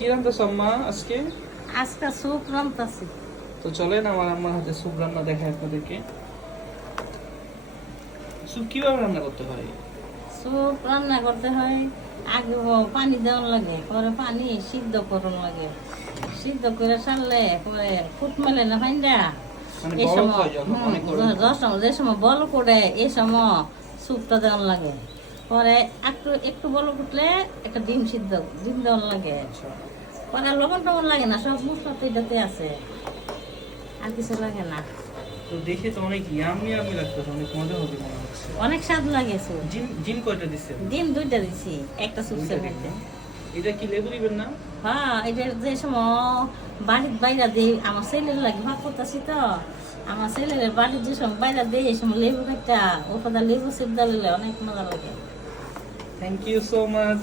কি রান্নাছো আম্মা আজকে? আজকে স্যুপ রান্তাছি। তো চলেন আমার আম্মার হাতে স্যুপ রান্না দেখাই আপনাদেরকে। স্যুপ কিভাবে রান্না করতে হয়? স্যুপ রান্না করতে হয়, আগে পানি দেওয়ার লাগে, পরে পানি সিদ্ধ করুন লাগে, সিদ্ধ করে সারলে পরে ফুট মেলে না ফাইন্দা মানে এই বলক সময় হয় যখন অনেক গরম হয়। যে সময় বল করে এই সময় স্যুপটা দেওয়ার লাগে। পরে একটু একটু বল উঠলে একটা ডিম দেওয়ার লাগে। আচ্ছা, পরে আর লবণ টবণ লাগে না, সব মশলা তো এটাতে আছে, আর কিছু লাগে না। তো দেখে তো অনেক ইয়ামি ইয়ামি লাগতেছে, অনেক মজা হবে মনে হচ্ছে। অনেক স্বাদ লাগে স্যুপ। জিন জিন কয়টা দিচ্ছেন? ডিম 2টা দিছি একটা দুইটা স্যুপের দিন মধ্যে। না? এটা কি লেবু দিবেন না? হ্যাঁ, এটা যে সময় বাড়ির বাইরা দিই আমার ছেলের লাগে ভাগ করতেছি তো, আমার ছেলের বাড়ির যে সময় বাইরা দিই এই সময় লেবু কাটটা ওটা লেবু সিদ্ধ দিলে অনেক মজা লাগে। Thank you so much.